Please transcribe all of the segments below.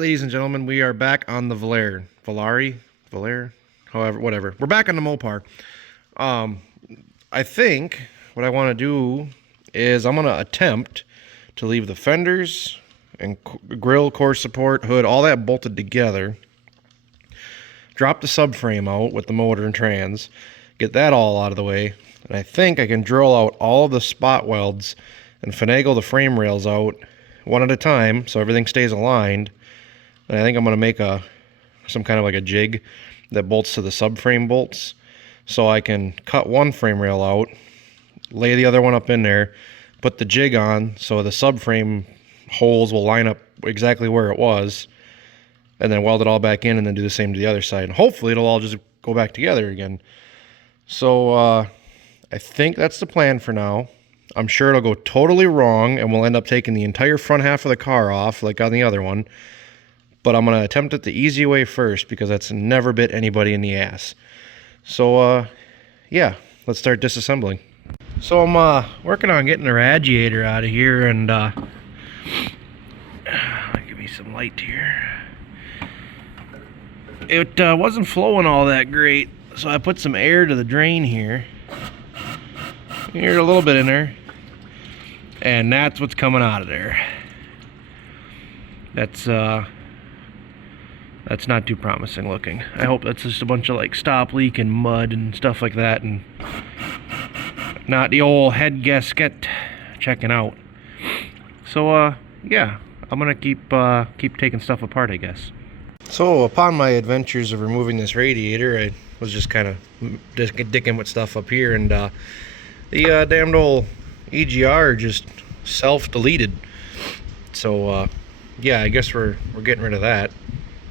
ladies and gentlemen, we are back on the Volare, however, whatever. We're back on the Mopar. I think what I want to do is I'm going to attempt to leave the fenders and grill, core support, hood, all that bolted together. Drop the subframe out with the motor and trans. Get that all out of the way. And I think I can drill out all of the spot welds and finagle the frame rails out one at a time so everything stays aligned. And I think I'm going to make some kind of like a jig that bolts to the subframe bolts, so I can cut one frame rail out, lay the other one up in there, put the jig on so the subframe holes will line up exactly where it was, and then weld it all back in and then do the same to the other side. And hopefully it'll all just go back together again. So I think that's the plan for now. I'm sure it'll go totally wrong and we'll end up taking the entire front half of the car off like on the other one. But I'm going to attempt it the easy way first because that's never bit anybody in the ass. So, yeah, let's start disassembling. So I'm working on getting the radiator out of here, and give me some light here. It wasn't flowing all that great, so I put some air to the drain here. Here's a little bit in there, and that's what's coming out of there. That's not too promising looking. I hope that's just a bunch of like stop leak and mud and stuff like that, and not the old head gasket checking out. So yeah, I'm gonna keep taking stuff apart, I guess. So upon my adventures of removing this radiator, I was just kind of dicking with stuff up here, and the damned old EGR just self-deleted. So yeah, I guess we're getting rid of that.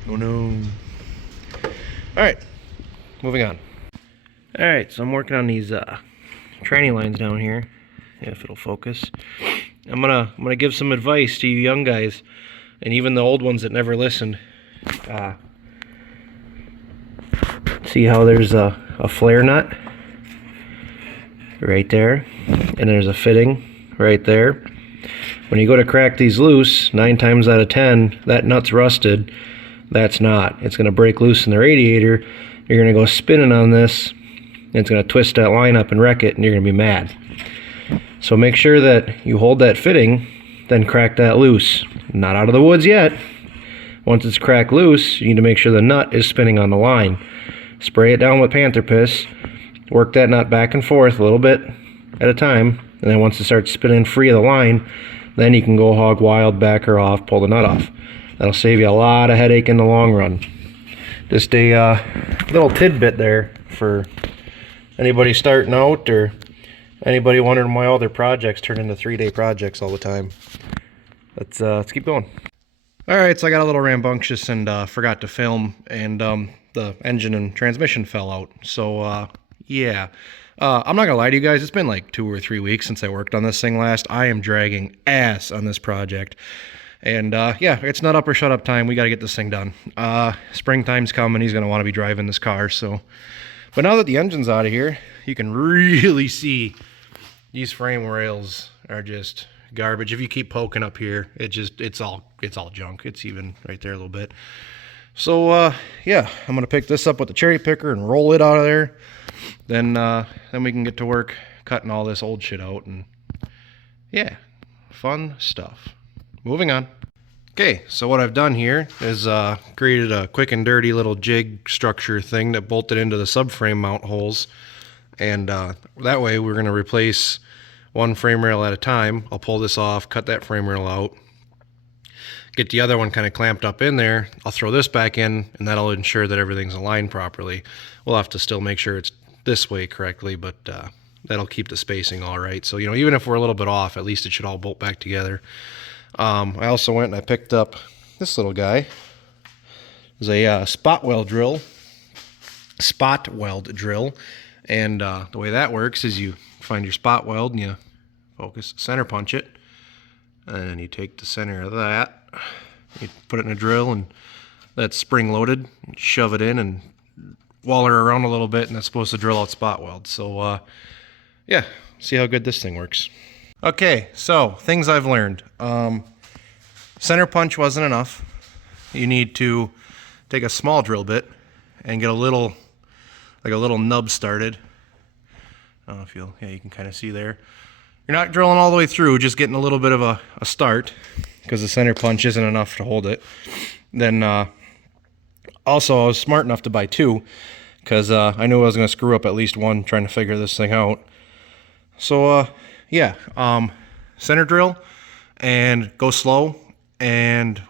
Oh no. Alright, moving on. Alright, so I'm working on these tranny lines down here, if it'll focus. I'm gonna give some advice to you young guys, and even the old ones that never listened. See how there's a flare nut right there, and there's a fitting right there. When you go to crack these loose, 9 times out of 10, that nut's rusted. That's not. It's going to break loose in the radiator. You're going to go spinning on this, and it's going to twist that line up and wreck it, and you're going to be mad. So make sure that you hold that fitting, then crack that loose. Not out of the woods yet. Once it's cracked loose, you need to make sure the nut is spinning on the line. Spray it down with panther piss. Work that nut back and forth a little bit at a time, and then once it starts spinning free of the line, then you can go hog wild, back her off, pull the nut off. That'll save you a lot of headache in the long run. Just a little tidbit there for anybody starting out or anybody wondering why all their projects turn into 3-day projects all the time. Let's keep going. Alright, so I got a little rambunctious and forgot to film, and the engine and transmission fell out. So yeah. I'm not gonna lie to you guys, it's been like 2 or 3 weeks since I worked on this thing last. I am dragging ass on this project. And yeah, it's not up or shut up time. We got to get this thing done. Springtime's coming. He's going to want to be driving this car. So, but now that the engine's out of here, you can really see these frame rails are just garbage. If you keep poking up here, it's all junk. It's even right there a little bit. So yeah, I'm going to pick this up with the cherry picker and roll it out of there. Then we can get to work cutting all this old shit out, and yeah, fun stuff. Moving on. Okay, so what I've done here is created a quick and dirty little jig structure thing that bolted into the subframe mount holes, and that way we're going to replace one frame rail at a time. I'll pull this off, cut that frame rail out, get the other one kind of clamped up in there. I'll throw this back in, and that'll ensure that everything's aligned properly. We'll have to still make sure it's this way correctly, but that'll keep the spacing all right. So, you know, even if we're a little bit off, at least it should all bolt back together. I also went and I picked up this little guy. It's a spot weld drill, and the way that works is you find your spot weld and you center punch it, and then you take the center of that, you put it in a drill, and that's spring loaded. You shove it in and waller around a little bit, and that's supposed to drill out spot weld. So yeah, see how good this thing works. Okay, so things I've learned. Center punch wasn't enough. you need to take a small drill bit and get a little nub started. I don't know if you can kind of see there. You're not drilling all the way through, just getting a little bit of a start, because the center punch isn't enough to hold it. Then also I was smart enough to buy two, because I knew I was going to screw up at least one trying to figure this thing out. So yeah, center drill and go slow, and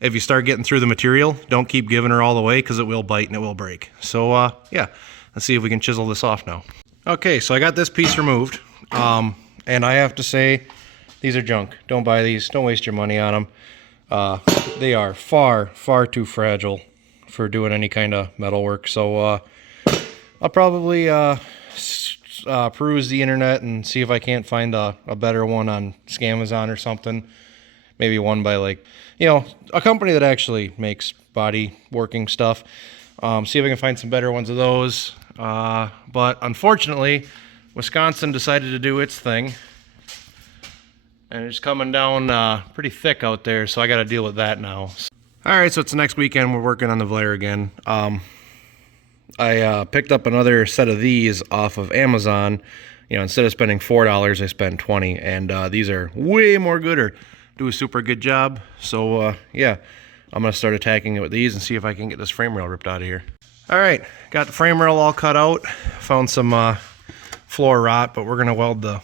if you start getting through the material, don't keep giving her all the way, because it will bite and it will break. So yeah, let's see if we can chisel this off now. Okay, so I got this piece removed, and I have to say, these are junk. Don't buy these. Don't waste your money on them. They are far too fragile for doing any kind of metal work. So I'll probably peruse the internet and see if I can't find a better one on Scamazon or something. Maybe one by, like, a company that actually makes body working stuff. See if I can find some better ones of those. But unfortunately, Wisconsin decided to do its thing, and it's coming down pretty thick out there, so I got to deal with that now. Alright, so it's the next weekend. We're working on the volare again. I picked up another set of these off of Amazon. Instead of spending $4, I spent $20, and these are way more gooder. Do a super good job. So yeah, I'm gonna start attacking it with these and see if I can get this frame rail ripped out of here. Alright, got the frame rail all cut out. Found some floor rot, but we're gonna weld the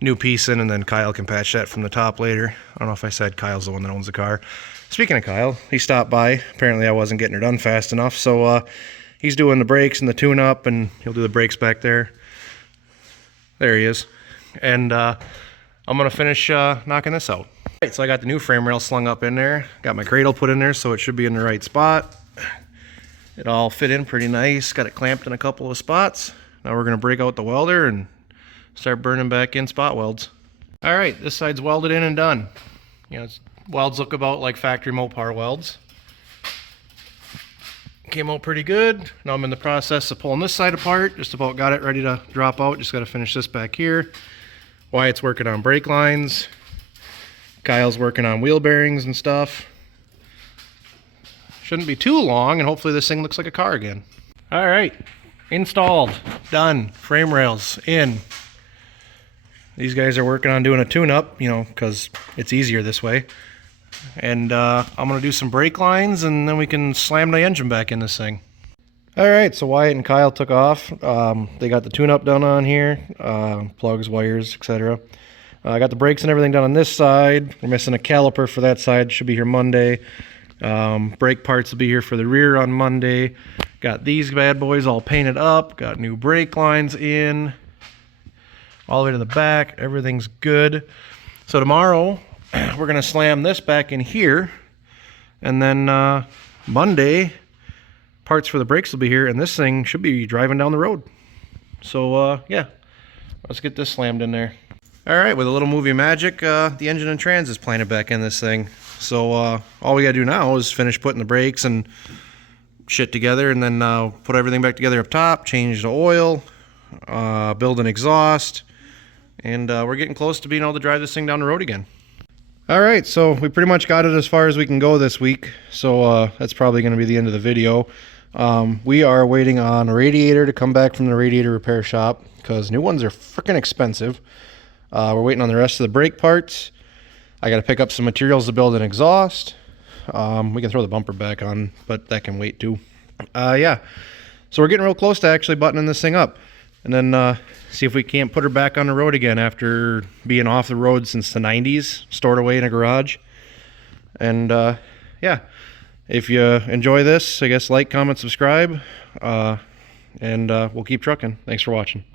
new piece in, and then Kyle can patch that from the top later. I don't know if I said Kyle's the one that owns the car. Speaking of Kyle, he stopped by. Apparently I wasn't getting it done fast enough, so he's doing the brakes and the tune-up, and he'll do the brakes back there. There he is. And I'm gonna finish knocking this out. Alright, so I got the new frame rail slung up in there. Got my cradle put in there, so it should be in the right spot. It all fit in pretty nice. Got it clamped in a couple of spots. Now we're gonna break out the welder and start burning back in spot welds. Alright, this side's welded in and done. Welds look about like factory Mopar welds. Came out pretty good. Now I'm in the process of pulling this side apart. Just about got it ready to drop out. Just got to finish this back here. Wyatt's working on brake lines. Kyle's working on wheel bearings and stuff. Shouldn't be too long, and hopefully this thing looks like a car again. Alright, installed, done, frame rails in. These guys are working on doing a tune-up, because it's easier this way. And I'm going to do some brake lines, and then we can slam the engine back in this thing. Alright, so Wyatt and Kyle took off. They got the tune-up done on here, plugs, wires, etc. I got the brakes and everything done on this side. We're missing a caliper for that side. Should be here Monday. Brake parts will be here for the rear on Monday. Got these bad boys all painted up. Got new brake lines in. All the way to the back. Everything's good. So tomorrow, we're going to slam this back in here. And then Monday, parts for the brakes will be here. And this thing should be driving down the road. So yeah, let's get this slammed in there. Alright, with a little movie magic, the engine and trans is planted back in this thing. So all we gotta do now is finish putting the brakes and shit together, and then put everything back together up top, change the oil, build an exhaust, and we're getting close to being able to drive this thing down the road again. Alright, so we pretty much got it as far as we can go this week, so that's probably going to be the end of the video. We are waiting on a radiator to come back from the radiator repair shop, because new ones are freaking expensive. We're waiting on the rest of the brake parts. I got to pick up some materials to build an exhaust. We can throw the bumper back on, but that can wait too. Yeah, so we're getting real close to actually buttoning this thing up. And then see if we can't put her back on the road again after being off the road since the 90s, stored away in a garage. And yeah, if you enjoy this, I guess like, comment, subscribe, and we'll keep trucking. Thanks for watching.